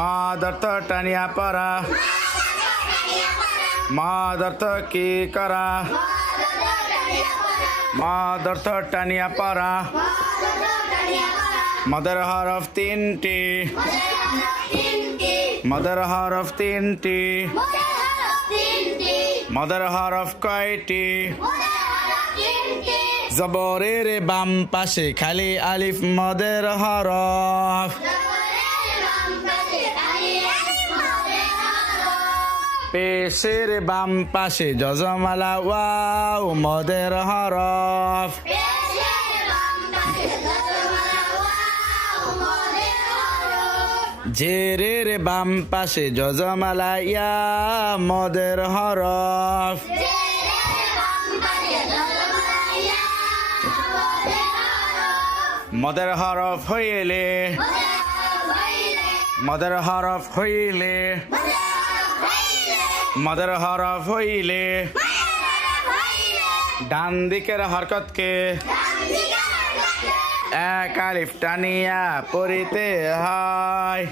মাদ অর্থ টানিয়া পড়া, মাদ অর্থ কি করা, মাদ অর্থ টানিয়া পড়া। মদের হরফ তিনটি, মদের হরফ তিনটি, মদের হরফ কয়টি? জবরের বাম পাশে খালি আলিফ মদের হরফ, পেশের বাম পাশে যজমালা ওয়াও মদের হরফ, জেরের বাম পাশে যজমালা ইয়া মদের হরফ, মদের হরফ হইলে, মদের হরফ হইলে, মদের হরফ হইলে ডান দিকের হরকতকে এক আলিফ টানিয়া পড়িতে হয়।